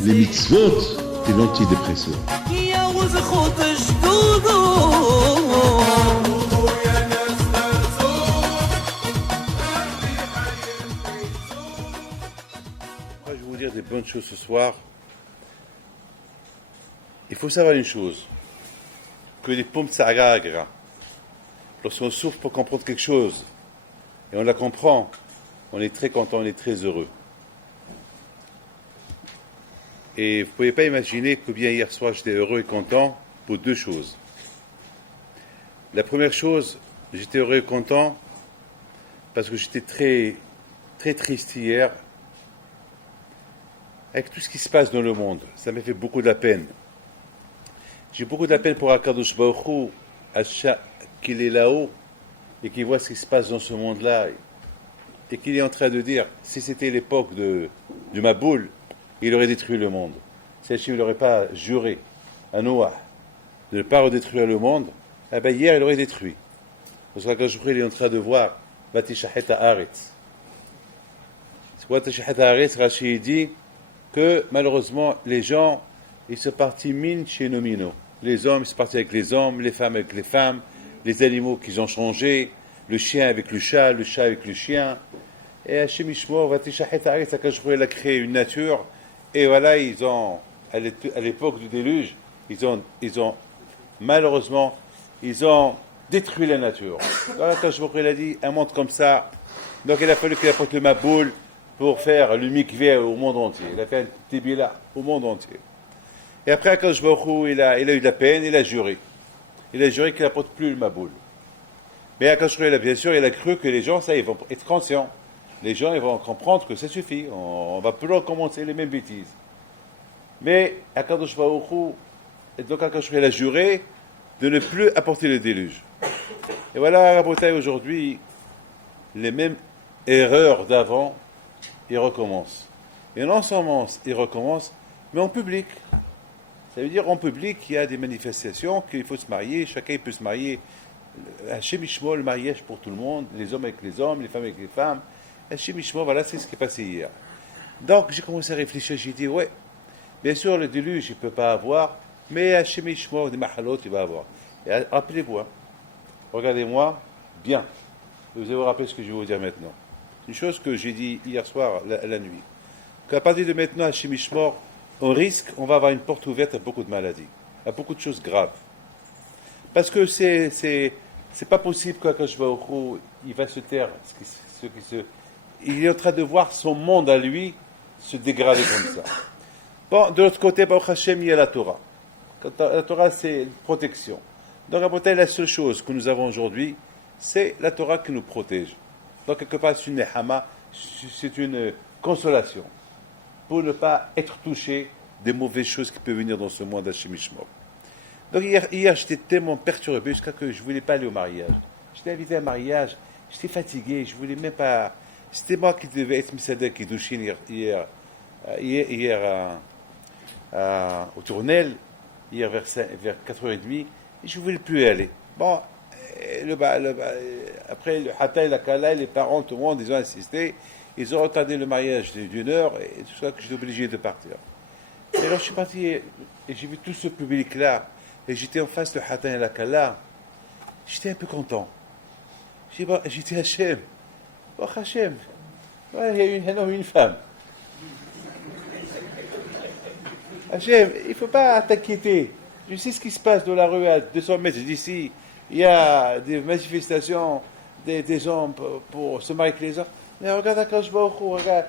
Les mitzvot et l'antidépresseur. Je vais vous dire des bonnes choses ce soir. Il faut savoir une chose, que les pommes s'agragent. Lorsqu'on souffre pour comprendre quelque chose, et on la comprend, on est très content, on est très heureux. Et vous ne pouvez pas imaginer combien hier soir j'étais heureux et content pour deux choses. La première chose, j'étais heureux et content parce que j'étais très, très triste hier avec tout ce qui se passe dans le monde. Ça m'a fait beaucoup de la peine. J'ai beaucoup de la peine pour Akadosh Baruch Hu, qu'il est là-haut et qu'il voit ce qui se passe dans ce monde-là et qu'il est en train de dire, si c'était l'époque du Maboul, il aurait détruit le monde. Si Hachem n'aurait pas juré à Noah de ne pas redétruire le monde, eh bien hier il aurait détruit. Parce qu'Akadosh Baruch Hu il est en train de voir Vatishahet haaretz. C'est quoi Vatishahet haaretz? Rashi dit que malheureusement les gens ils sont partis min chez nomino. Les hommes ils sont partis avec les hommes, les femmes avec les femmes, les animaux qu'ils ont changé, le chien avec le chat avec le chien. Et Hachem Yishmor, Vatishahet haaretz, Akadosh Baruch Hu il a créé une nature. Et voilà, ils ont, à l'époque du déluge, ils ont malheureusement, ils ont détruit la nature. Voilà, quand je il a dit, un monde comme ça, donc il a fallu qu'il apporte le Maboul pour faire le mikvé au monde entier. Il a fait un tibila au monde entier. Et après, Akadosh Baruch Hu, il a eu de la peine, il a juré. Il a juré qu'il n'apporte plus le Maboul. Mais Akadosh Baruch Hu, bien sûr, il a cru que les gens, ça, ils vont être conscients. Les gens ils vont comprendre que ça suffit, on va plus recommencer les mêmes bêtises. Mais Akadosh Baruch Hu, donc Akadosh Baruch Hu a juré de ne plus apporter le déluge. Et voilà, Rabotai, aujourd'hui, les mêmes erreurs d'avant, ils recommencent. Et non seulement ils recommencent, mais en public. Ça veut dire en public, il y a des manifestations, qu'il faut se marier, chacun peut se marier. Hachem Yishmor, le mariage pour tout le monde, les hommes avec les hommes, les femmes avec les femmes. Hachem Yishmor, voilà, c'est ce qui est passé hier. Donc, j'ai commencé à réfléchir, j'ai dit, ouais, bien sûr, le déluge, il ne peut pas avoir, mais Hachem Yishmor, des mahalot, il va avoir. Et rappelez-vous, regardez-moi bien. Vous allez vous rappeler ce que je vais vous dire maintenant. Une chose que j'ai dit hier soir, la nuit. Qu'à partir de maintenant, Hachem Yishmor, on va avoir une porte ouverte à beaucoup de maladies, à beaucoup de choses graves. Parce que c'est pas possible qu'Akadosh Baruch Hu, il va se taire, il est en train de voir son monde à lui se dégrader comme ça. Bon, de l'autre côté, Baruch Hashem, il y a la Torah. La Torah, c'est une protection. Donc, à côté, la seule chose que nous avons aujourd'hui, c'est la Torah qui nous protège. Donc, quelque part, c'est une nehama, c'est une consolation pour ne pas être touché des mauvaises choses qui peuvent venir dans ce monde Hachem Yishmor. Donc, hier, j'étais tellement perturbé jusqu'à que je ne voulais pas aller au mariage. J'étais invité à un mariage, j'étais fatigué, je ne voulais même pas. C'était moi qui devais être Misadek Kiddushin hier au Tournel, hier vers 4h30, et je ne voulais plus y aller. Bon, après le Hata et la Kala, les parents, tout le monde, ils ont insisté, ils ont retardé le mariage d'une heure, et tout ça que j'étais obligé de partir. Et alors je suis parti, et j'ai vu tout ce public-là, et j'étais en face de Hata et la Kala, j'étais un peu content. J'ai dit Hachem, oh Hachem, ouais, il y a un homme et une femme. Hachem, il ne faut pas t'inquiéter. Je sais ce qui se passe dans la rue à 200 mètres d'ici. Il y a des manifestations des gens pour se marier avec les gens. Mais regarde Akadosh Baruch Hu, regarde.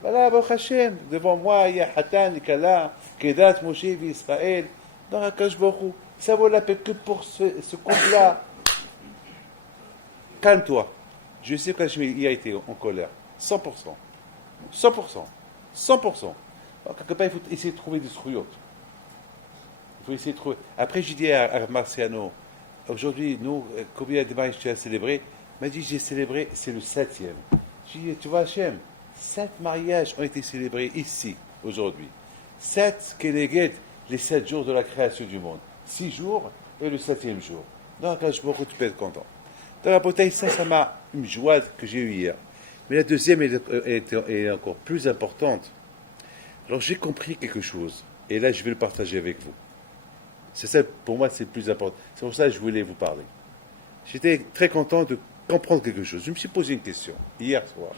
Voilà, Baruch Hashem, devant moi, il y a Hatan, Nikala, Kedat, Moshe, Israël. Dans Akadosh Baruch Hu, ça vaut la peine que pour ce couple-là. Calme-toi. Je sais que il a été en colère. 100%. 100%. 100%. Alors, quelque part, il faut essayer de trouver des srouillottes. Il faut essayer de trouver. Après, j'ai dit à Marciano, aujourd'hui, nous, combien de mariages tu as célébré? Il m'a dit, j'ai célébré, c'est le 7e. J'ai dit, tu vois, Hachem, 7 mariages ont été célébrés ici, aujourd'hui. 7 Keneged, les 7 jours de la création du monde. 6 jours et le 7e jour. Donc, là, je peux tu peux être content. Dans la bouteille, ça m'a une joie que j'ai eue hier. Mais la deuxième est encore plus importante. Alors j'ai compris quelque chose. Et là, je vais le partager avec vous. C'est ça, pour moi, c'est le plus important. C'est pour ça que je voulais vous parler. J'étais très content de comprendre quelque chose. Je me suis posé une question hier soir.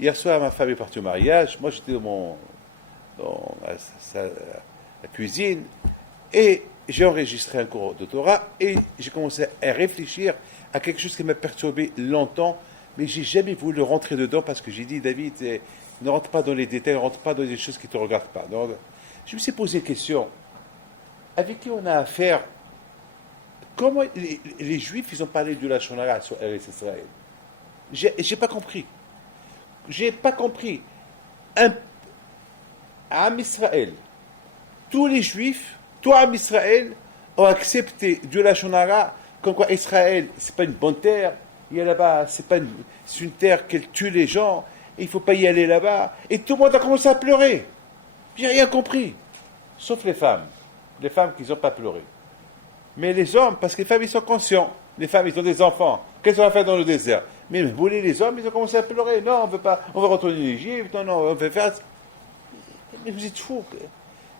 Hier soir, ma femme est partie au mariage. Moi, j'étais dans la cuisine. Et j'ai enregistré un cours de Torah. Et j'ai commencé à réfléchir à quelque chose qui m'a perturbé longtemps. Mais j'ai jamais voulu rentrer dedans parce que j'ai dit, David, ne rentre pas dans les détails, ne rentre pas dans des choses qui ne te regardent pas. Donc, je me suis posé une question. Avec qui on a affaire? Comment les Juifs, ils ont parlé de la Shonara sur Eretz Israël? J'ai pas compris. J'ai pas compris. Am Israël, tous les Juifs, tout Am Israël, ont accepté de la Shonara, comme quoi Israël, c'est pas une bonne terre. Il y a là-bas, c'est une terre qui tue les gens. Il faut pas y aller là-bas. Et tout le monde a commencé à pleurer. J'ai rien compris. Sauf les femmes. Les femmes qui n'ont pas pleuré. Mais les hommes, parce que les femmes, ils sont conscients. Les femmes, ils ont des enfants. Qu'est-ce qu'on va faire dans le désert? Mais vous voulez les hommes, ils ont commencé à pleurer. Non, on veut pas. On va retourner en Égypte. Non, on veut faire. Mais vous êtes fous.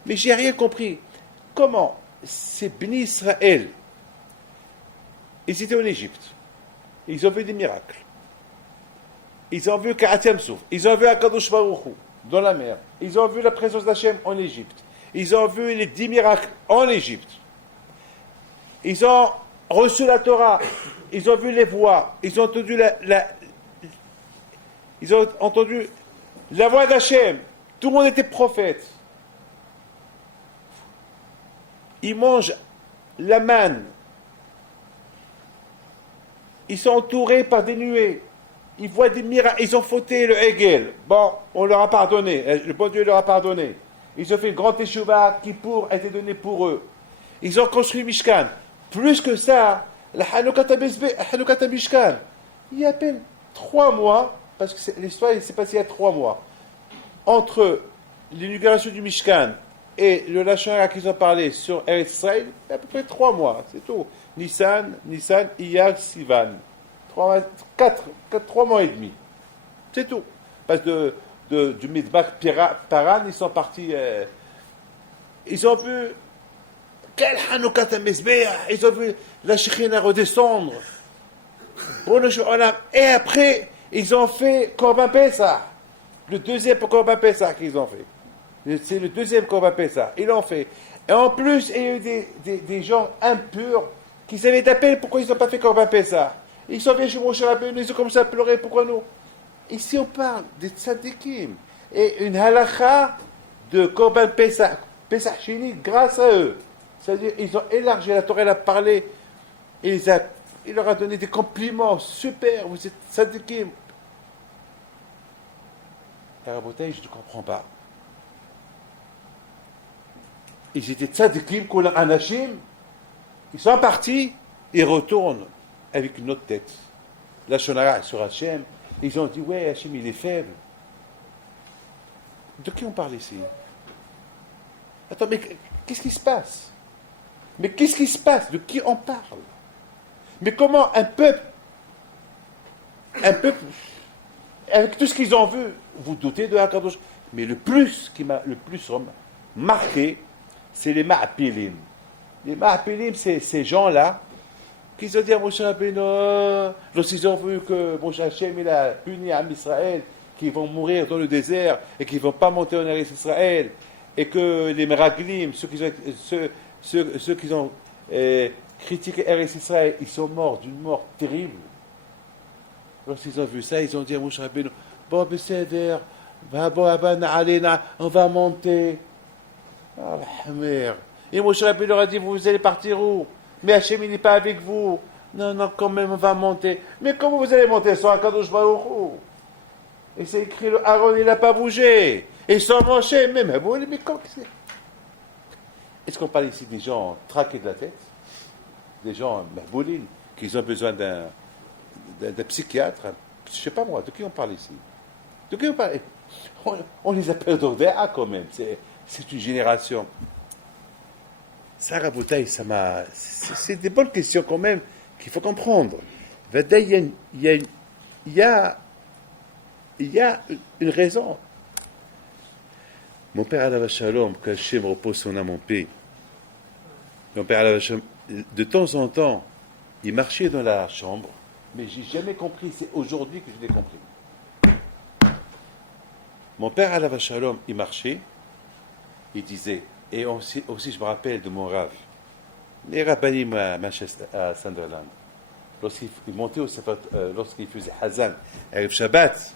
Mais j'ai rien compris. Comment ces Bni Israël, ils étaient en Égypte. Ils ont vu des miracles. Ils ont vu Ka'at Souf. Ils ont vu Akadosh Baruch Hu dans la mer. Ils ont vu la présence d'Hachem en Égypte. Ils ont vu les 10 miracles en Égypte. Ils ont reçu la Torah. Ils ont vu les voix. Ils ont entendu ils ont entendu la voix d'Hachem. Tout le monde était prophète. Ils mangent la manne. Ils sont entourés par des nuées. Ils voient des miracles. Ils ont fauté le Hegel. Bon, on leur a pardonné. Le bon Dieu leur a pardonné. Ils ont fait le grand Teshuvah qui a été donné pour eux. Ils ont construit Mishkan. Plus que ça, la Hanoukat Mishkan, il y a à peine 3 mois, parce que l'histoire s'est passée il y a 3 mois, entre l'inauguration du Mishkan et le Lachon Hara qu'ils ont parlé sur Eretz Israël, il y a à peu près 3 mois, c'est tout. Nissan, Iyar, Sivan. 3 mois et demi. C'est tout. Parce que du Midbar Paran, ils sont partis. Ils ont vu. Quel Hanoukat Mezbeah! Ils ont vu la Shekhinah redescendre. Et après, ils ont fait Korban Pessah. Le deuxième Korban Pessah qu'ils ont fait. C'est le deuxième Korban Pessah. Ils l'ont fait. Et en plus, il y a eu des gens impurs qui savaient d'appeler pourquoi ils n'ont pas fait Korban Pessah. Ils sont venus chez Moshe Rabbeinu, ils ont commencé à pleurer, pourquoi nous? Ici on parle des tzadikim. Et une halakha de Korban Pessah, Pessah Sheni, grâce à eux. C'est-à-dire, ils ont élargi la Torah, elle a parlé, et il leur a donné des compliments, super, vous êtes tzadikim. Karabotaï, je ne comprends pas. Ils étaient tzadikim, Kula Anashim, ils sont partis, ils retournent avec une autre tête. La Shonara sur Hachem, ils ont dit, ouais, Hachem, il est faible. De qui on parle ici? Attends, mais qu'est-ce qui se passe? Mais qu'est-ce qui se passe? De qui on parle? Mais comment un peuple, avec tout ce qu'ils ont vu, vous doutez de Hakadosh? Mais le plus qui m'a le plus marqué, c'est les Ma'apilim. Les Ma'apilim, c'est ces gens-là qui se disent à Moshe Rabbeinu, lorsqu'ils ont vu que Moshe Hachem il a puni à Israël, qu'ils vont mourir dans le désert et qu'ils ne vont pas monter en Eretz Israël, et que les Meraglim, ceux qui ont critiqué Eretz Israël, ils sont morts d'une mort terrible. Lorsqu'ils ont vu ça, ils ont dit à Moshe Rabbeinu, bon, Besséder, on va monter. Ah, la mère. Et Moshe Rabbeinu leur a dit, vous allez partir où? Mais Hachem, il n'est pas avec vous. Non, non, quand même, on va monter. Mais comment vous allez monter sans Akadosh Baruch Hu? Et c'est écrit, Aaron, il n'a pas bougé. Et sans Moshe, même. Mais comment c'est? Est-ce qu'on parle ici des gens traqués de la tête? Des gens, mahboulines, qui ont besoin d'un psychiatre? Je ne sais pas moi, de qui on parle ici? De qui on parle? On les appelle d'Ordéa quand même. C'est une génération. Ça, Rabotaï, c'est des bonnes questions quand même qu'il faut comprendre. Vadaï, il y a, il y a une raison. Mon père Alav Shalom, qu'Hachem repose son âme en paix, mon père Alav Shalom, de temps en temps, il marchait dans la chambre, mais j'ai jamais compris, c'est aujourd'hui que je l'ai compris. Mon père Alav Shalom, il marchait, il disait, et aussi je me rappelle de mon Rav, les rabbinim à Manchester, à Sunderland, lorsqu'il montait au Shabbat, lorsqu'il faisait Hazan, Erev Shabbat,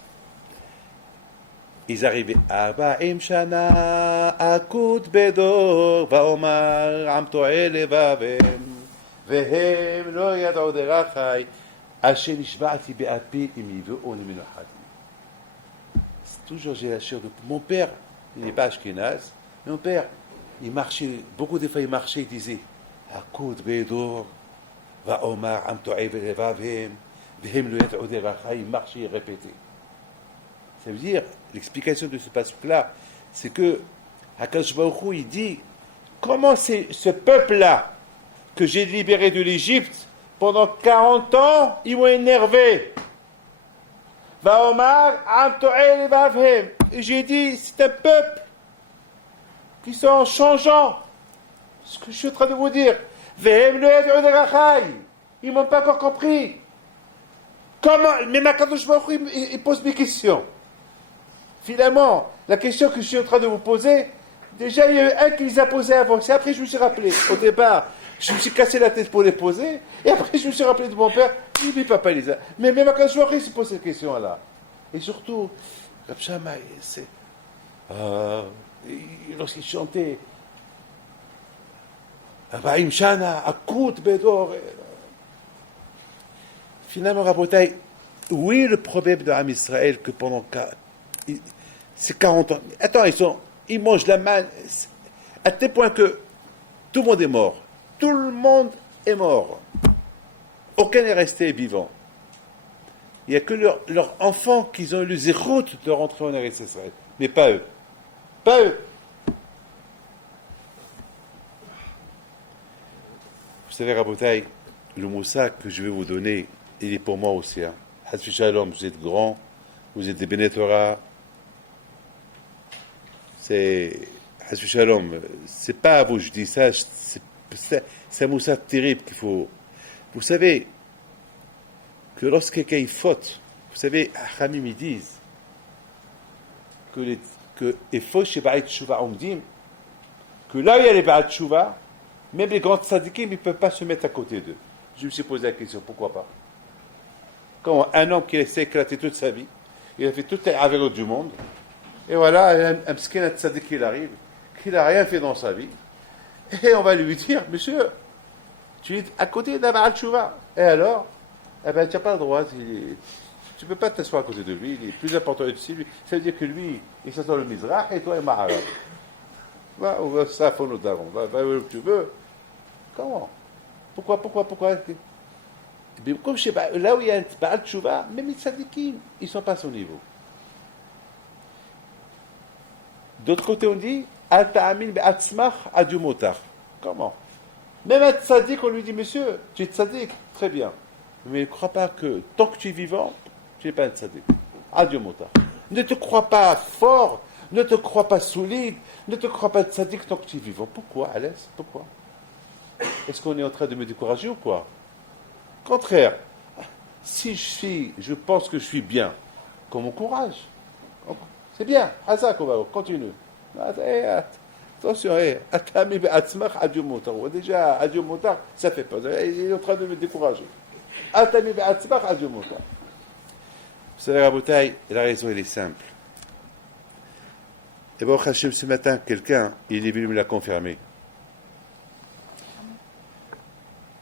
ils arrivaient Arba'im Shana Akut Bedor Vaomar Am To'el Levavem Vehem Lo Yad'u Derachai Asher Nishba'ati Be'api Im Yive'oni Min Hadim. Toujours j'ai la chair de... Mon père, il n'est pas ashkénaze, mais mon père, il marchait, beaucoup de fois il marchait, il disait Akut Bedor Vaomar Am To'el Levavem Vehem Lo Yad'u Derachai. Il marchait, il répétait. Ça veut dire, l'explication de ce passage-là, c'est que Hakadosh Baruch Hu, il dit, comment c'est ce peuple-là que j'ai libéré de l'Égypte, pendant 40 ans, ils m'ont énervé. Vaomar am to'el levavhem. Et j'ai dit, c'est un peuple qui sont en changeant. Ce que je suis en train de vous dire. Vehem lo yad'u derachai. Ils m'ont pas encore compris. Comment, mais Hakadosh Baruch Hu, il pose mes questions. Finalement, la question que je suis en train de vous poser, déjà il y a eu un qui les a posées avant, c'est après je me suis rappelé. Au départ, je me suis cassé la tête pour les poser, et après je me suis rappelé de mon père, oui, papa, il les a. Mais même quand je il s'est posé cette question-là. Et surtout, Rab Shammai, lorsqu'il chantait, Abaim Shana, Akut Bedor. Finalement, Rabotai, oui, le problème de Am Israël, que pendant c'est 40 ans. Attends, ils mangent la manne à tel point que tout le monde est mort. Tout le monde est mort. Aucun n'est resté vivant. Il n'y a que leurs enfants qui ont eu le zérout de rentrer en Eretz Israël. Mais pas eux. Pas eux. Vous savez, Rabotai, le moussa que je vais vous donner, il est pour moi aussi. Hasbi Shalom, vous êtes grands, vous êtes des Bnei Torah. C'est Hasbi Shalom, c'est pas à vous, je dis ça, c'est un moussa terrible qu'il faut. Vous savez que lorsque quelqu'un faute, vous savez, Hamim ils disent que là où il y a les Ba'at Tshuva, même les grands tzadikim, ils ne peuvent pas se mettre à côté d'eux. Je me suis posé la question, pourquoi pas? Quand un homme qui s'est éclaté toute sa vie, il a fait tout les avélos du monde, et voilà, un pskin tzadik qui arrive, qui n'a rien fait dans sa vie, et on va lui dire, monsieur, tu es à côté d'un Ba'al Tshuva, et alors, eh ben, tu n'as pas le droit, tu ne peux pas t'asseoir à côté de lui, il est plus important que lui, ça veut dire que lui, il s'assoit le Mizrach, et toi, il est Ma'arab. Va, on va ça, faut nous darons, va où tu veux. Comment? Pourquoi? Mais comme je sais pas, là où il y a un Ba'al Tshuva, même les tzadikim, ils ne sont pas à son niveau. D'autre côté, on dit Al ta'amin be'atzmach adieu motar. Comment? Même un tzadik, on lui dit monsieur, tu es tzadik, très bien. Mais ne crois pas que tant que tu es vivant, tu n'es pas un tzadik. Adieu motar. Ne te crois pas fort, ne te crois pas solide, ne te crois pas tzadik tant que tu es vivant. Pourquoi, Alès? Pourquoi? Est-ce qu'on est en train de me décourager ou quoi? Contraire. Si je pense que je suis bien, qu'on m'encourage. C'est bien, Hazak, on va continue. Attention, Atami be'atzmach adieu motar. Déjà, adieu motar, ça fait pas. Il est en train de me décourager. Atami be'atzmach adieu motar. Vous savez, Rabotai, la raison, elle est simple. Et bon, Hachem, ce matin, quelqu'un, il est venu me la confirmer.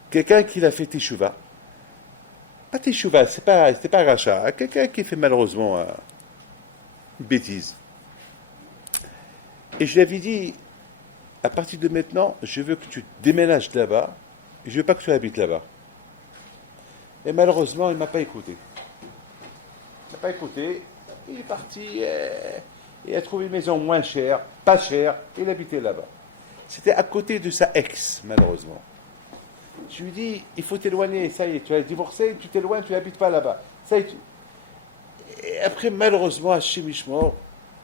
Quelqu'un qui l'a fait teshuva. Pas teshuva, c'était pas rachat. Quelqu'un qui fait malheureusement une bêtise. Et je lui avais dit, à partir de maintenant, je veux que tu déménages là-bas, et je veux pas que tu habites là-bas. Et malheureusement, il ne m'a pas écouté. Il est parti, il a trouvé une maison moins chère, pas chère, et il habitait là-bas. C'était à côté de sa ex, malheureusement. Je lui dis, il faut t'éloigner, ça y est, tu as divorcé, tu t'éloignes, tu n'habites pas là-bas. Ça y est, Et après, malheureusement, Hachim Ishmael,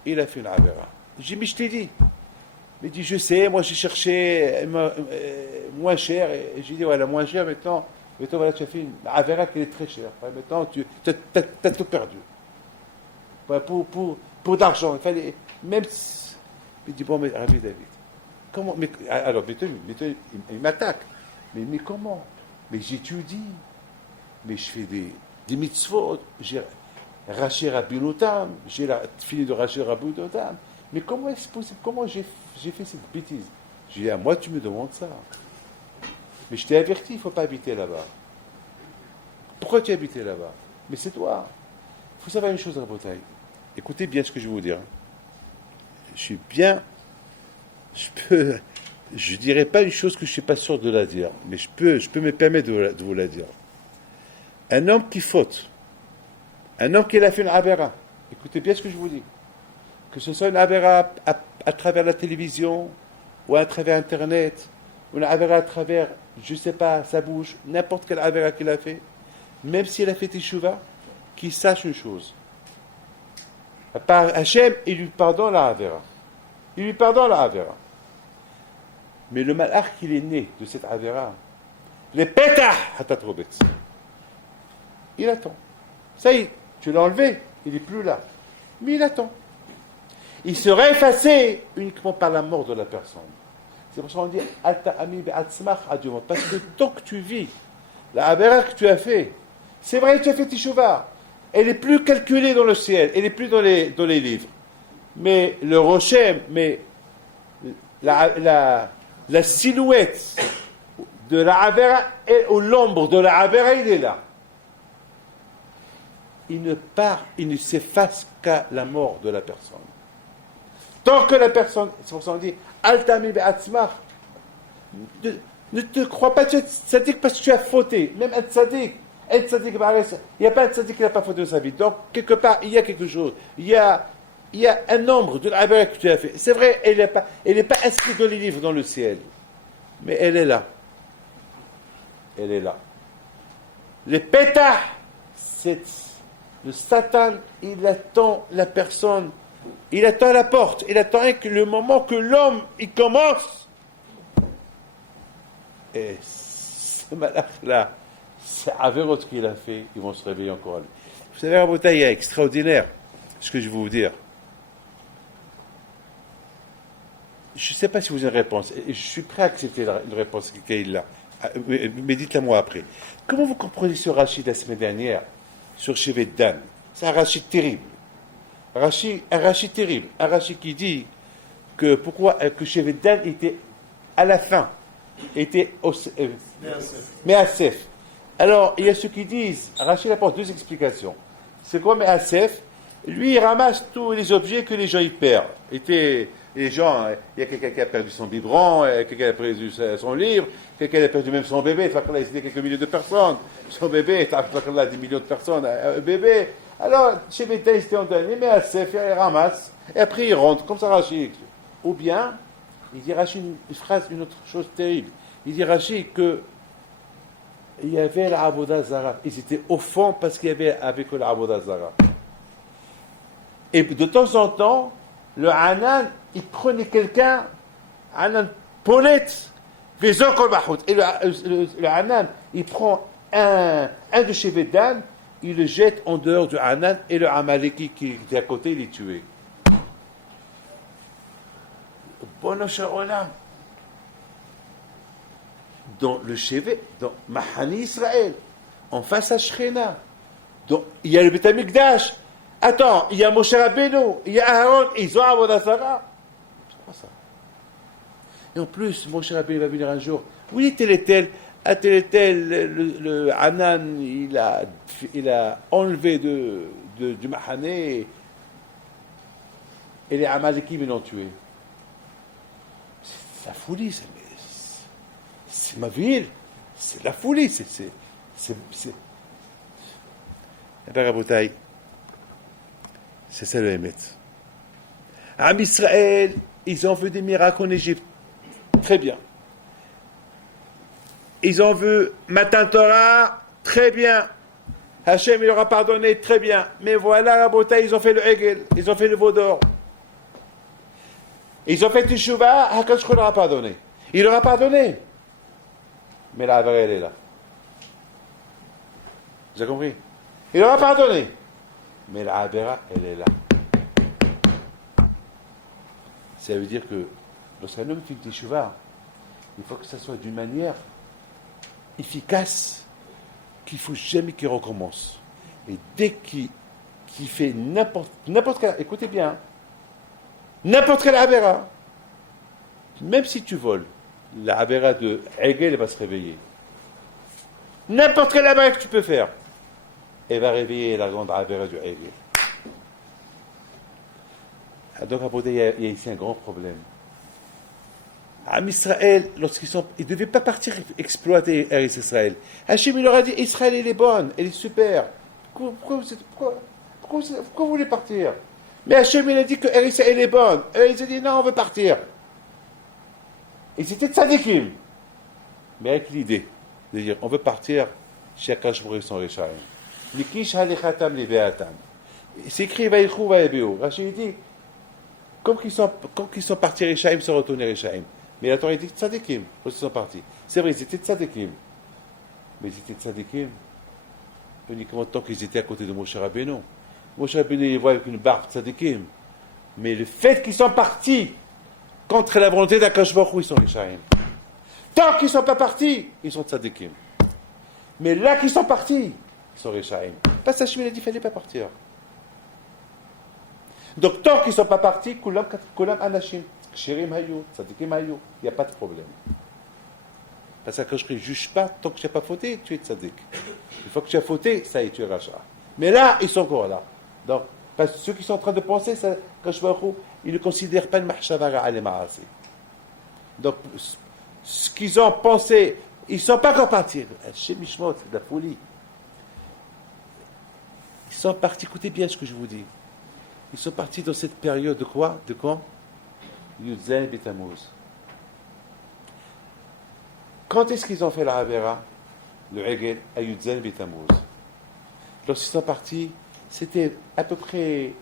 il a fait une avera. J'ai dit, mais je t'ai dit. Il dit, je sais, moi j'ai cherché moins cher, et j'ai dit, voilà, moins cher, maintenant voilà, tu as fait une avera qui est très chère. Maintenant, tu as tout perdu. Pour de l'argent, il fallait, même si, il dit, bon, mais Rabbi David, comment, mais, alors, il m'attaque. Mais comment? Mais j'étudie, mais je fais des mitzvot, j'ai raché Rabbi-Notam, j'ai fini de racher Rabbi-Notam. Mais comment est-ce possible? Comment j'ai fait cette bêtise? J'ai dit, à moi, tu me demandes ça. Mais je t'ai averti, il ne faut pas habiter là-bas. Pourquoi tu as habité là-bas? Mais c'est toi. Il faut savoir une chose, Rabotai. Écoutez bien ce que je vais vous dire. Je dirais pas une chose que je ne suis pas sûr de la dire, mais je peux me permettre de vous la dire. Un homme qui faute, un homme qui a fait une avera, écoutez bien ce que je vous dis, que ce soit une avera à travers la télévision, ou à travers Internet, ou une avera à travers, je ne sais pas, sa bouche, n'importe quelle avera qu'il a fait, même s'il a fait teshuva, qu'il sache une chose. Par Hachem, il lui pardonne la avera. Il lui pardonne la avera. Mais le malach qu'il est né de cette avera, les pétah hatatrobetz, il attend. Ça y est, tu l'as enlevé, il n'est plus là. Mais il attend. Il sera effacé uniquement par la mort de la personne. C'est pour ça qu'on dit Alta ami be'atzmach adjumot. Parce que tant que tu vis, la avera que tu as fait, c'est vrai que tu as fait teshuva, elle est plus calculée dans le ciel, elle est plus dans les livres. Mais le rochem, mais la silhouette de la avera, ou l'ombre de la avera, il est là. Il ne s'efface qu'à la mort de la personne. Tant que la personne, c'est pour ça qu'on dit, Altami be'atzmach, ne te crois pas, tu es tzaddik parce que tu as fauté. Même un tzaddik, il n'y a pas un tzaddik qui n'a pas fauté de sa vie. Donc, quelque part, il y a quelque chose. Il y a un nombre de l'avera que tu as fait. C'est vrai, elle n'est pas inscrite dans les livres dans le ciel. Mais elle est là. Elle est là. Les pétah, le Satan, il attend la personne. Il attend à la porte. Il attend que le moment que l'homme, il commence. Et ce malach-là, c'est Averot qu'il a fait, ils vont se réveiller encore. Vous savez, la bouteille est extraordinaire, ce que je vais vous dire. Je ne sais pas si vous avez une réponse. Je suis prêt à accepter une réponse qu'il a. Mais dites-la moi après. Comment vous comprenez ce rachid la semaine dernière sur Shevet Dan? C'est un rachid terrible. Un rachid terrible. Un rachid qui dit que pourquoi que Shevet Dan était à la fin, était Me'asef. Alors, il y a ceux qui disent, Rachid apporte deux explications. C'est quoi Me'asef? Lui, il ramasse tous les objets que les gens y perdent. Les gens, il y a quelqu'un qui a perdu son biberon, quelqu'un a perdu son livre, quelqu'un a perdu même son bébé, c'était quelques milliers de personnes. Son bébé, là, des millions de personnes, un bébé. Alors, chez Bétail, c'était en dernier, Me'asef, il ramasse, et après il rentre, comme ça Rachid. Ou bien, il dit Rachid une autre chose terrible. Il dit Rachid que il y avait l'Avodah Zara. Ils étaient au fond parce qu'il y avait avec l'Avodah Zara. Et de temps en temps, le Hanan, il prenait quelqu'un, Hanan Paulette, et le Hanan, il prend un de chez Védan, il le jette en dehors du Hanan, et le Amaleki qui était à côté, il est tué. Bon Olam. Dans le Chevet, dans Mahani Israël, en face à Shechina. Donc, il y a le Beth Amikdash. Attends, il y a Moshe Rabbeinu, il y a Aaron, ils ont Avodah Zara. C'est pas ça. Et en plus, Moshe Rabbeinu va venir un jour. Oui, tel et tel, le Hanan, il a enlevé du Mahane et les Amalekim l'ont tué. C'est la folie, c'est ma ville, c'est la folie, c'est Rabotai, c'est ça le Hémet. Am Israël, ils ont fait des miracles en Égypte, très bien. ils ont vu Matan Torah, très bien. Hachem, il leur a pardonné, très bien. Mais voilà, la beauté, ils ont fait le Hegel, ils ont fait le veau d'or. Ils ont fait Teshuvah, Hakadosh leur a pardonné. Il leur a pardonné. Mais la Havara, elle est là. Vous avez compris? Il leur a pardonné. Mais la Havara, elle est là. Ça veut dire que lorsqu'un homme fait une Teshuvah, il faut que ça soit d'une manière efficace, qu'il ne faut jamais qu'il recommence. Et dès qu'il fait n'importe quel, écoutez bien, n'importe quelle Avera, même si tu voles, la Avera de Hegel va se réveiller. N'importe quelle Avera que tu peux faire, elle va réveiller la grande Avera du Hegel. Donc, il y a ici un grand problème. Am Israël, ils ne devaient pas partir exploiter Eretz Israël. Hachem, il leur a dit, Israël, elle est bonne, elle est super. Pourquoi vous voulez partir? Mais Hachem, il a dit que Eretz Israël est bonne. Ils ont dit, non, on veut partir. Et c'était tzadikim. Mais avec l'idée de dire, on veut partir, chacun pour son Rechaim. Nikish halechatam lebeatam. C'est écrit, vaïchou vaïbéo. Rachid dit, quand ils sont partis Rechaim, ils sont retournés Rechaim. Mais la Torah dit tzadikim, quand ils sont partis. C'est vrai, ils étaient tzadikim. Mais ils étaient tzadikim uniquement tant qu'ils étaient à côté de Moshe Rabbeinu. Moshe Rabbeinu, il les voit avec une barbe tzadikim. Mais le fait qu'ils sont partis contre la volonté d'Akadosh Baruch Hu, ils sont Rechaim. Tant qu'ils ne sont pas partis, ils sont tzadikim. Mais là qu'ils sont partis, ils sont Rechaim. Parce que Hachem a dit qu'il ne fallait pas partir. Donc tant qu'ils ne sont pas partis, kulam anashim. Kshirim hayou, tzadikim hayou, il n'y a pas de problème. Parce que quand je ne juge pas, tant que tu n'as pas fauté, tu es tzadik. Une fois que tu as fauté, ça y est, tu es racha. Mais là, ils sont encore là. Donc, parce que ceux qui sont en train de penser, ça, quand je vois ils ne considèrent pas le mahshavara al-ma'asi. Donc, ce qu'ils ont pensé, ils ne sont pas encore partis. Chez Mishmot, c'est de la folie. Ils sont partis, écoutez bien ce que je vous dis. Ils sont partis dans cette période de quoi? De quand? Yudzen B'Tammuz. Quand est-ce qu'ils ont fait la Havera, le Hegel, à Yudzen B'Tammuz? Lorsqu'ils sont partis, c'était à peu près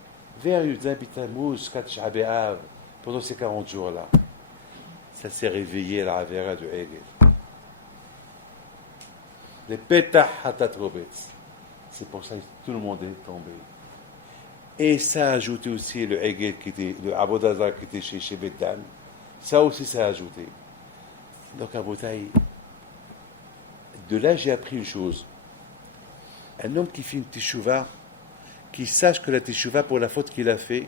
vers Yudzen B'Tammuz, Kat B'Av, pendant ces 40 jours-là. Ça s'est réveillé la Havera du Hegel. Les Petah Hatat Robetz. C'est pour ça que tout le monde est tombé. Et ça a ajouté aussi le Hegel qui était, le Abodazar qui était chez Betan. Ça aussi, ça a ajouté. Donc, à Botaï, de là, j'ai appris une chose. Un homme qui fait une teshuva, qui sache que la teshuva, pour la faute qu'il a fait,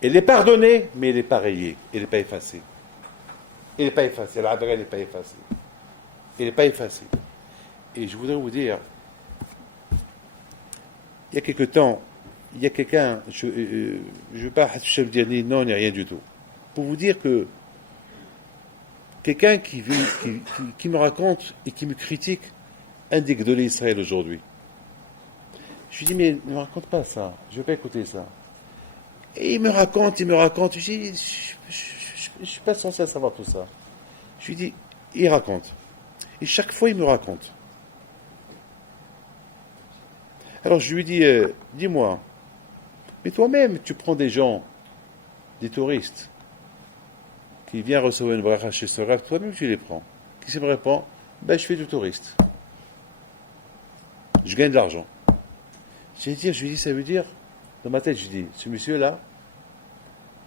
elle est pardonnée, mais elle n'est pas rayée, elle n'est pas effacée. Elle n'est pas effacée, la Havera n'est pas effacée. Elle n'est pas effacée. Et je voudrais vous dire, il y a quelque temps, il y a quelqu'un, je ne veux pas dire ni non, ni rien du tout, pour vous dire que quelqu'un qui me raconte et qui me critique un des Gdolei Israël aujourd'hui. Je lui dis, mais ne me raconte pas ça, je ne vais pas écouter ça. Et il me raconte, je dis, je ne suis pas censé savoir tout ça. Je lui dis, il raconte. Et chaque fois, il me raconte. Alors je lui dis, dis-moi, mais toi-même, tu prends des gens, des touristes, qui viennent recevoir une bracha chez ce Rav, toi-même tu les prends. Qui se me répond, ben je fais du touriste. Je gagne de l'argent. Je lui dis, ça veut dire, dans ma tête, je dis, ce monsieur-là,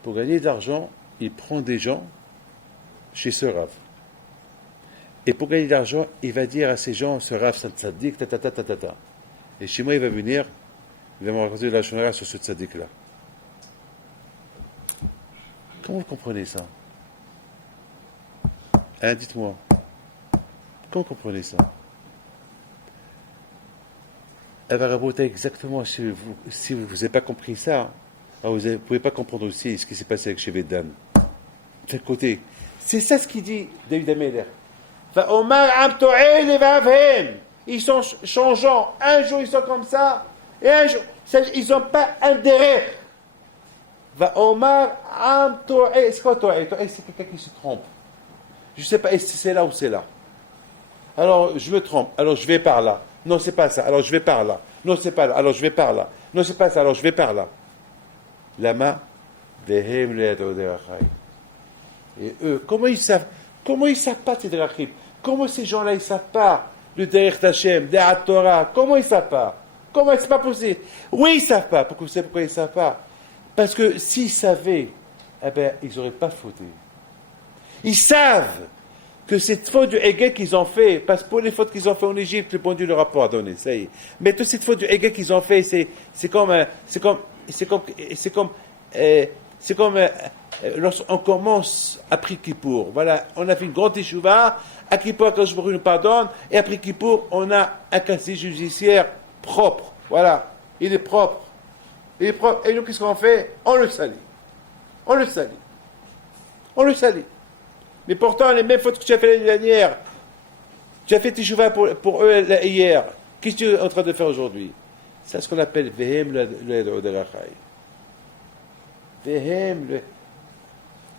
pour gagner de l'argent, il prend des gens chez ce Rav. Et pour gagner de l'argent, il va dire à ces gens, ce Rav, ça tzaddik, ta. Et chez moi, il va venir, il va me raconter la shonara sur ce tzaddik-là. Comment vous comprenez ça? Hein, dites-moi. Comment vous comprenez ça? Elle va raboter exactement, si vous n'avez pas compris ça, vous ne pouvez pas comprendre aussi ce qui s'est passé avec Shevet-Dan. De quel côté? C'est ça ce qu'il dit, David Ameller. Ils sont changeants. Un jour, ils sont comme ça. Et un jour, ils n'ont pas un derrière. C'est quoi Torah? C'est quelqu'un qui se trompe. Je ne sais pas si c'est là ou c'est là. Alors je me trompe, alors je vais par là. Non, c'est pas ça, alors je vais par là. Non, c'est pas là, alors je vais par là. Non, c'est pas ça, alors je vais par là. Lama, vehem le derachai. Et eux, comment ils savent pas ces drachim? Comment ces gens-là, ils savent pas le derech Hashem, derech Torah? Comment ils savent pas? Comment c'est pas possible? Oui, ils savent pas. Pourquoi, vous savez pourquoi ils savent pas? Parce que s'ils savaient, eh ben, ils n'auraient pas fauté. Ils savent que cette faute du Hegel qu'ils ont fait, parce que pour les fautes qu'ils ont fait en Égypte, le bon Dieu leur a pardonné, ça y est. Mais toute cette faute du Hegel qu'ils ont fait, c'est comme lorsqu'on commence à Pri Kippour. Voilà, on a fait une grande teshuva, à Kippour, quand je nous pardonne, et après Kippour, on a un casier judiciaire propre. Voilà, il est propre. Il est propre. Et nous, qu'est-ce qu'on fait? On le salit. On le salit. On le salit. Mais pourtant, les mêmes fautes que tu as fait l'année dernière, tu as fait teshuva pour eux hier. Qu'est-ce que tu es en train de faire aujourd'hui? C'est ce qu'on appelle vehem le derachai.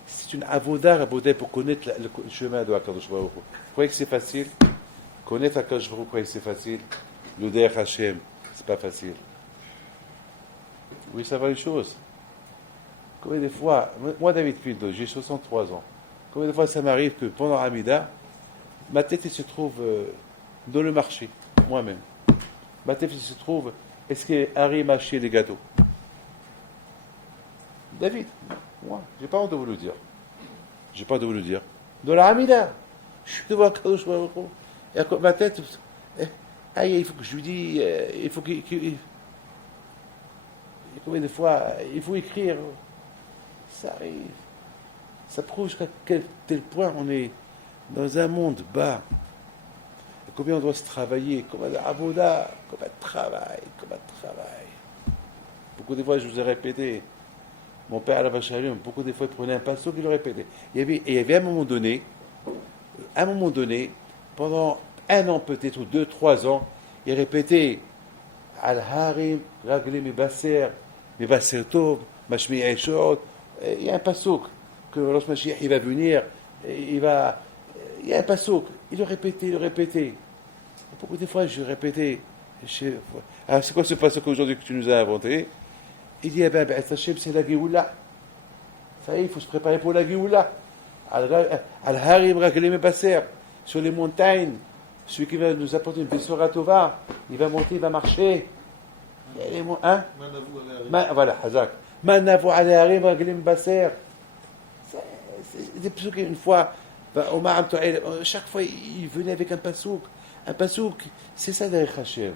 C'est une avoda pour connaître le chemin de Hakadosh Baruch Hu. Vous croyez que c'est facile? Connaître Hakadosh Baruch Hu, vous croyez que c'est facile? Le derech Hashem, c'est pas facile. Oui, ça va une chose. Combien de fois, moi David Pildo, j'ai 63 ans. Combien de fois ça m'arrive que pendant Hamida, ma tête se trouve dans le marché, moi-même. Ma tête se trouve, est-ce qu'Harry m'a acheté les gâteaux? David, moi, j'ai pas honte de vous le dire. J'ai pas honte de vous le dire. Dans la Hamida, je suis devant Kadosh Baruch Hu. Et ma tête, il faut que je lui dise, il faut qu'il. Combien de fois, il faut écrire. Ça arrive. Ça prouve jusqu'à tel point on est dans un monde bas. Et combien on doit se travailler, combien d'avoda, combien de travail. Beaucoup de fois, je vous ai répété. Mon père, à la vache à lui, beaucoup de fois, il prenait un pinceau qu'il le répétait. Il y avait un moment donné, pendant un an peut-être, ou 2-3 ans, il répétait Al-Harim, Ragli Mibaser, Mibaser Tov, Mashmi Aishot. Il y a un passouk que lorsque Mashiach il va venir, il y a un passouk. Il le répétait. Beaucoup de fois, je répétais. Alors, c'est quoi ce passouk aujourd'hui que tu nous as inventé? Il dit, c'est la Géoula. Ça y est, il faut se préparer pour la Géoula. Al-Harim Ragli Mibaser, sur les montagnes, celui qui va nous apporter une Bessora Tova, il va monter, il va marcher. Hein? Voilà, Hazak. Manavo Al-Harim Raglim Basser. C'est des psouks, une fois, chaque fois, il venait avec un pasouk. Un pasouk, c'est ça derech Hashem.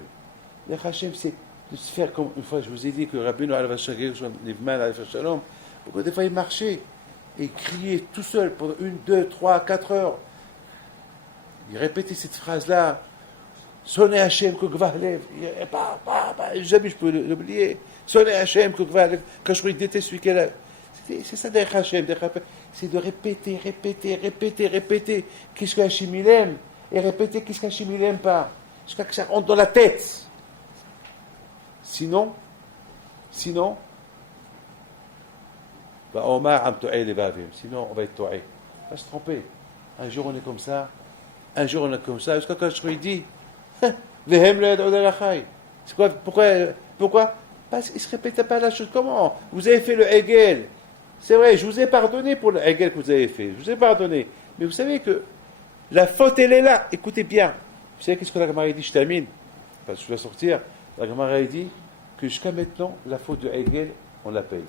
Derech Hashem, c'est de se faire comme, une fois, je vous ai dit que Rabbeinu Al-Vashagir, Nivman Al-Fashalom, beaucoup de fois, il marchait et il criait tout seul pendant 1, 2, 3, 4 heures. Il répétait cette phrase-là. Sonnez Hachem Kukvahlev. Jamais je peux l'oublier. Sonnez Hachem Kukvahlev. Quand je déteste celui qu'elle a. C'est ça derech Hachem. C'est de répéter. Qu'est-ce qu'Hachem il aime? Et répéter qu'est-ce qu'Hachem il aime pas. Jusqu'à que ça rentre dans la tête. Sinon, Omar am to'ay levavim. Sinon, on va être to'ay. On va se tromper. Un jour on est comme ça. Jusqu'à quand je lui dis, c'est quoi? Pourquoi? Parce qu'il ne se répétait pas la chose. Comment? Vous avez fait le Hegel. C'est vrai, je vous ai pardonné pour le Hegel que vous avez fait. Je vous ai pardonné. Mais vous savez que la faute, elle est là. Écoutez bien. Vous savez qu'est-ce que la Gemara dit? Je termine. Parce que je dois sortir. La Gemara dit que jusqu'à maintenant, la faute de Hegel, on la paye.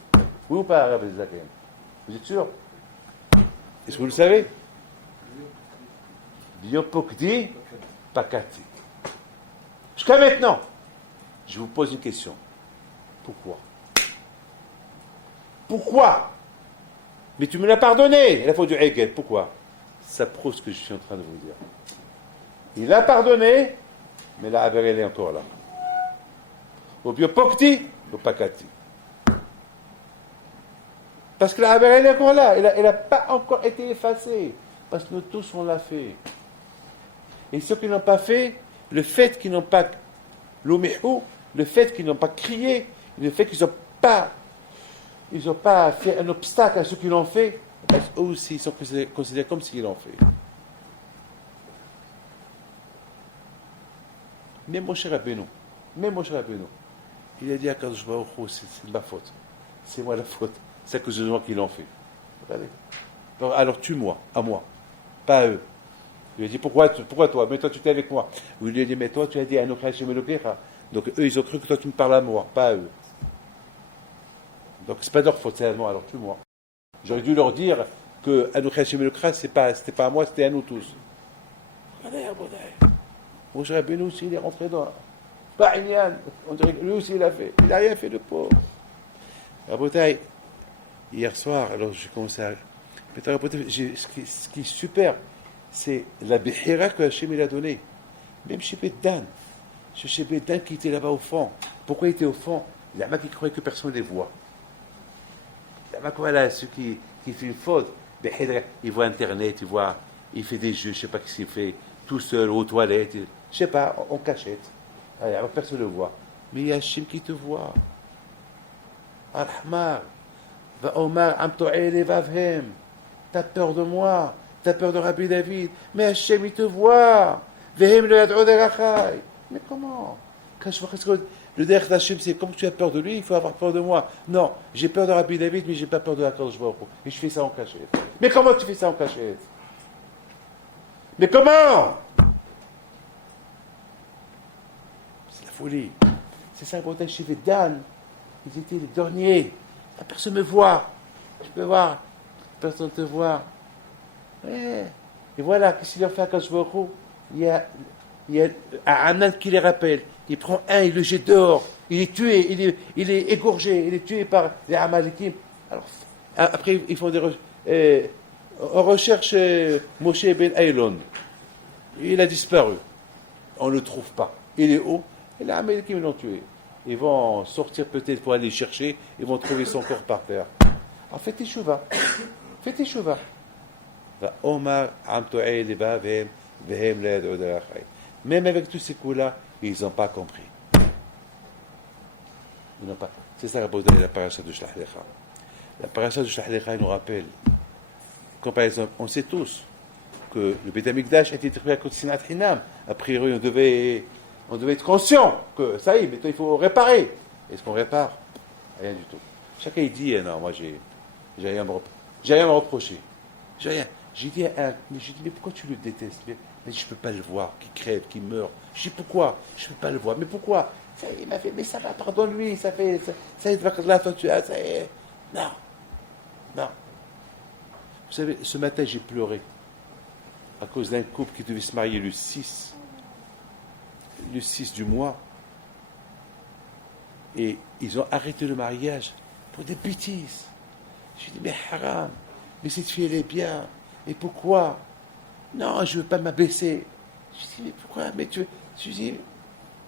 Oui ou pas, Rabbi Zaken? Vous êtes sûr? Est-ce que vous le savez? Biopokdi, pakati. Jusqu'à maintenant, je vous pose une question. Pourquoi? Mais tu me l'as pardonné, la faute du Hegel. Pourquoi? Ça prouve ce que je suis en train de vous dire. Il a pardonné, mais la Haver, elle est encore là. Au biopokdi, au pakati. Parce que la Haver, elle est encore là. Elle n'a pas encore été effacée. Parce que nous tous, on l'a fait. Et ceux qui n'ont pas fait, le fait qu'ils n'ont pas l'oméhou, le fait qu'ils n'ont pas crié, le fait qu'ils n'ont pas fait un obstacle à ceux qui l'ont fait, eux aussi sont considérés comme s'ils l'ont fait. Même Moshe Rabbeinu, il a dit à Kadosh Baruch Hu, c'est de ma faute. C'est moi la faute. C'est à cause de moi qui l'ont fait. Regardez. Alors tue-moi, à moi, pas à eux. Il lui a dit, pourquoi toi? Mais toi tu étais avec moi. Il lui a dit, mais toi tu as dit Anouk Hashem Elokecha. Donc eux ils ont cru que toi tu me parles à moi, pas à eux. Donc c'est pas leur faute, c'est à moi, alors tue-moi. J'aurais dû leur dire que Anouk Hashem Elokecha, c'était pas à moi, c'était à nous tous. Regardez, Moshe Rabbeinu aussi, il est rentré dans... Pas Inyan, on dirait que lui aussi il a fait. Il n'a rien fait de pauvre. Rabotai, hier soir, alors j'ai commencé à... Ce qui est super, c'est la Bechira que Hachem il a donnée. Même chez Bédan. Chez Bédan qui était là-bas au fond. Pourquoi il était au fond? Il y en a qui croyaient que personne ne les voit. Il y en a voilà, ceux qui font une faute. Bechira, il voit Internet, il fait des jeux, je ne sais pas ce qu'il fait, tout seul, aux toilettes, je ne sais pas, en cachette. Alors, personne ne le voit. Mais il y a Hachem qui te voit. Ar-Rahman. Va Omar, Amto'el et Vavhem. T'as peur de moi, t'as peur de Rabbi David, mais Hachem il te voit. Vehem le yad'u derachai. Mais comment? Le derech d'Hachem, c'est comme tu as peur de lui, il faut avoir peur de moi. Non, j'ai peur de Rabbi David, mais j'ai pas peur de la Kadosh Baruch Hu. Et je fais ça en cachette. Mais comment tu fais ça en cachette? Mais comment? C'est la folie. C'est ça, quand chez Dan, ils étaient les derniers. La personne me voit. Je peux voir. Personne ne te voit. Ouais. Et voilà, qu'est-ce qu'il leur fait à Kadosh Baruch Hu? Il y a un âne qui les rappelle. Il prend un, il le jette dehors. Il est tué, il est égorgé, il est tué par les Amalekim. Alors, après, ils font on recherche Moshe ben Aylon. Il a disparu. On ne le trouve pas. Il est où? Et les Amalekim l'ont tué. Ils vont sortir peut-être pour aller le chercher. Ils vont trouver son corps par terre. Alors, faites teshuva. Faites teshuva. Même avec tous ces coups-là, ils n'ont pas compris. Ils n'ont pas. C'est ça la paracha de Shlach Lecha. La paracha de Shlach Lecha nous rappelle, comme par exemple, on sait tous que le Beit HaMikdash a été détruit à cause de Sinat Hinam. A priori, on devait être conscient que ça y est, maintenant il faut réparer. Est-ce qu'on répare? Rien du tout. Chacun il dit, non, moi j'ai rien à me reprocher. J'ai rien. J'ai dit, mais pourquoi tu le détestes? Mais je ne peux pas le voir, qui crève, qui meurt. Je dis, pourquoi? Je ne peux pas le voir. Mais pourquoi? Il m'a fait, mais ça va, pardonne-lui, ça y est, là, toi, ça y est. Non. Vous savez, ce matin, j'ai pleuré à cause d'un couple qui devait se marier le 6 du mois. Et ils ont arrêté le mariage pour des bêtises. J'ai dit, mais haram, mais cette fille, elle est bien. Et pourquoi? Non, je ne veux pas m'abaisser. Je dis, mais pourquoi? Mais je dis,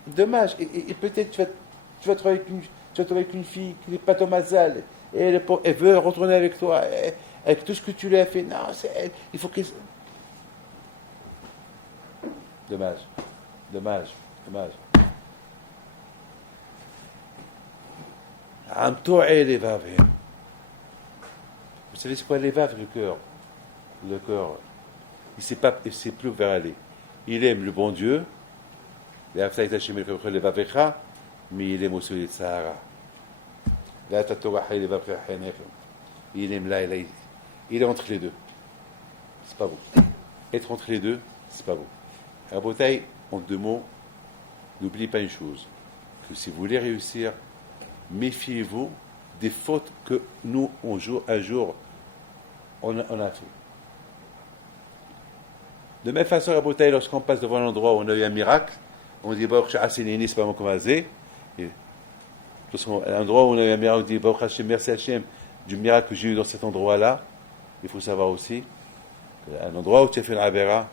dommage. Et peut-être tu vas travailler avec une fille qui n'est pas ton mazal. Et elle veut retourner avec toi. Avec tout ce que tu lui as fait. Non, c'est elle. Il faut qu'elle... Dommage. Vous savez c'est quoi les vaves, le cœur? Le cœur, il ne sait plus vers aller. Il aime le bon Dieu, mais il aime aussi les Sahara. Il aime là, il est entre les deux. C'est pas beau. Être entre les deux, c'est pas beau. À Botaï, en 2 mots, n'oubliez pas une chose, que si vous voulez réussir, méfiez-vous des fautes que nous, un jour, on a fait. De même façon, à Botaï, lorsqu'on passe devant l'endroit où on a eu un miracle, on dit Baruch Hashem, c'est pas mon commandé. L'endroit où on a eu un miracle, on dit Baruch Hashem, merci Hashem du miracle que j'ai eu dans cet endroit-là. Il faut savoir aussi qu'un endroit où tu as fait l'Avera,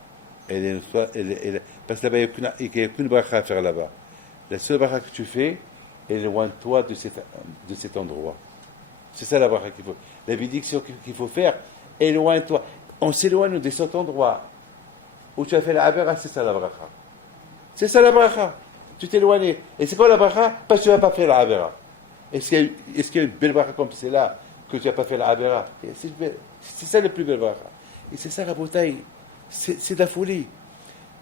parce que là-bas, il n'y a qu'une bracha à faire là-bas. La seule bracha que tu fais, elle est loin de toi de cet endroit. C'est ça la bracha qu'il faut. La bénédiction qu'il faut faire est loin de toi. On s'éloigne de cet endroit où tu as fait la Avera, c'est ça la bracha. C'est ça la bracha. Tu t'es éloigné. Et c'est quoi la bracha? Parce que tu n'as pas fait la Avera. Est-ce qu'il y a une belle bracha comme c'est là que tu n'as pas fait la Avera? C'est ça la plus belle bracha. Et c'est ça la bouteille. C'est de la folie.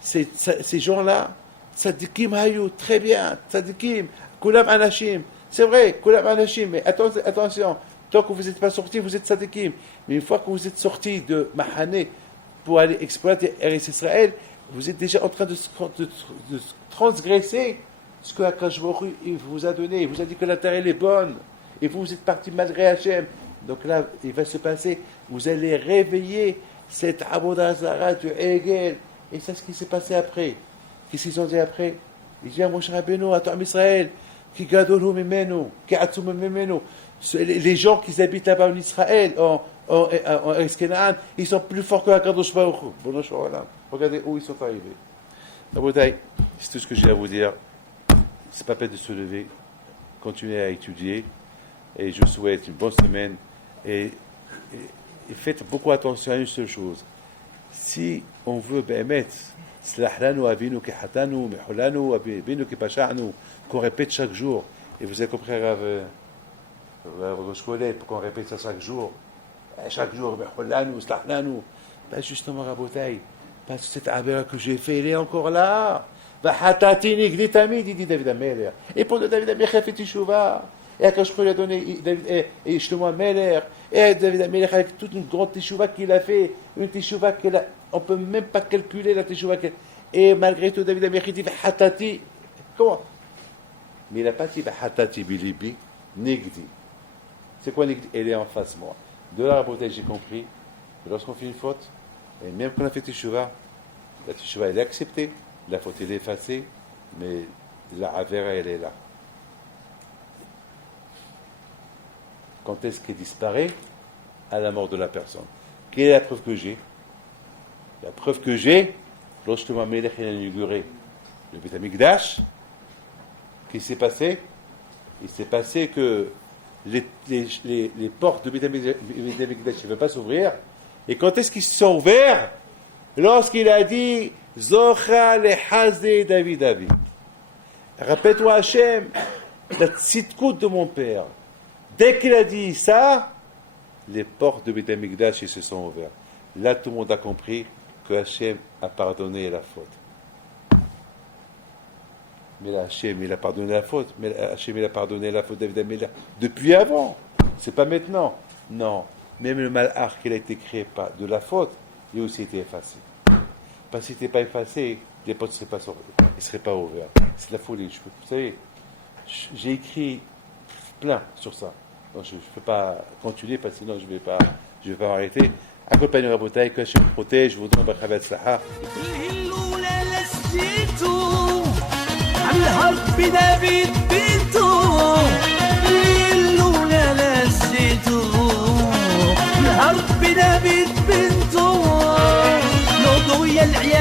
Ces gens-là, tzadikim hayu, très bien, tzadikim, kulam anashim. C'est vrai, kulam anashim, mais attention, tant que vous n'êtes pas sortis, vous êtes tzadikim. Mais une fois que vous êtes sortis de Mahane pour aller exploiter Eretz Israël, vous êtes déjà en train de transgresser ce que Akadosh Baruch Hu vous a donné. Il vous a dit que la terre elle est bonne. Et vous êtes partis malgré Hachem. Donc là, il va se passer, vous allez réveiller cette Avodah Zara du Hegel. Et c'est ce qui s'est passé après. Qu'est-ce qu'ils ont dit après? Ils disent à Moshe Rabbeinu, à Tom Israël, qui gadolu mimenu, qui atzum mimenu. Les gens qui habitent là-bas en Israël, en Eskenaan, ils sont plus forts que Akadosh Baruch Hu. Regardez où ils sont arrivés. Rabotai, c'est tout ce que j'ai à vous dire. C'est pas peine de se lever. Continuez à étudier. Et je vous souhaite une bonne semaine. Et faites beaucoup attention à une seule chose. Si on veut qu'on répète chaque jour, et vous avez compris, qu'on répète ça chaque jour, ben justement, Rabotai, parce que cette avéra que j'ai fait, elle est encore là. Dit David Ameler. Et pour David Ameler, il a fait Teshuvah. Et Akadosh Baruch Hu lui a donné et Shlomo Ameler. Et David Ameler, avec toute une grande Teshuvah qu'il a fait, une Teshuvah on ne peut même pas calculer la Teshuvah. Et malgré tout, David Ameler, il dit Hatati. Comment? Mais il n'a pas dit Hatati bilibi, Nigdi. C'est quoi Nigdi? Elle est en face de moi. De là, j'ai compris que lorsqu'on fait une faute, et même quand on a fait Teshuvah, la Teshuvah elle est acceptée, la faute elle est effacée, mais la Avera elle est là. Quand est-ce qu'elle disparaît? À la mort de la personne. Quelle est la preuve que j'ai? La preuve que j'ai, lorsque Amelech a inauguré le Beth Amikdash, qu'est-ce qui s'est passé? Il s'est passé que les portes du Beth Amikdash ne veulent pas s'ouvrir. Et quand est-ce qu'ils se sont ouverts? Lorsqu'il a dit Zocha le Hazé David Avi. Rappelle-toi Hachem, la tzidkout de mon père. Dès qu'il a dit ça, les portes de Beth Amikdash se sont ouvertes. Là, tout le monde a compris que Hachem a pardonné la faute. Mais là, Hachem, il a pardonné la faute. Mais Hachem, il a pardonné la faute de David Ameler depuis avant. C'est pas maintenant. Non. Même le malach qui a été créé de la faute, il a aussi été effacé. Parce qu'il n'était pas effacé, les portes ne seraient pas ouvertes. C'est la folie. Vous savez, j'ai écrit plein sur ça. Donc, je ne peux pas continuer parce que sinon je ne vais pas m'arrêter. Accompagnez Rabotai, que je vous protège, je vous donne un de Saha. الحرب نبيت بنته نضوي العيال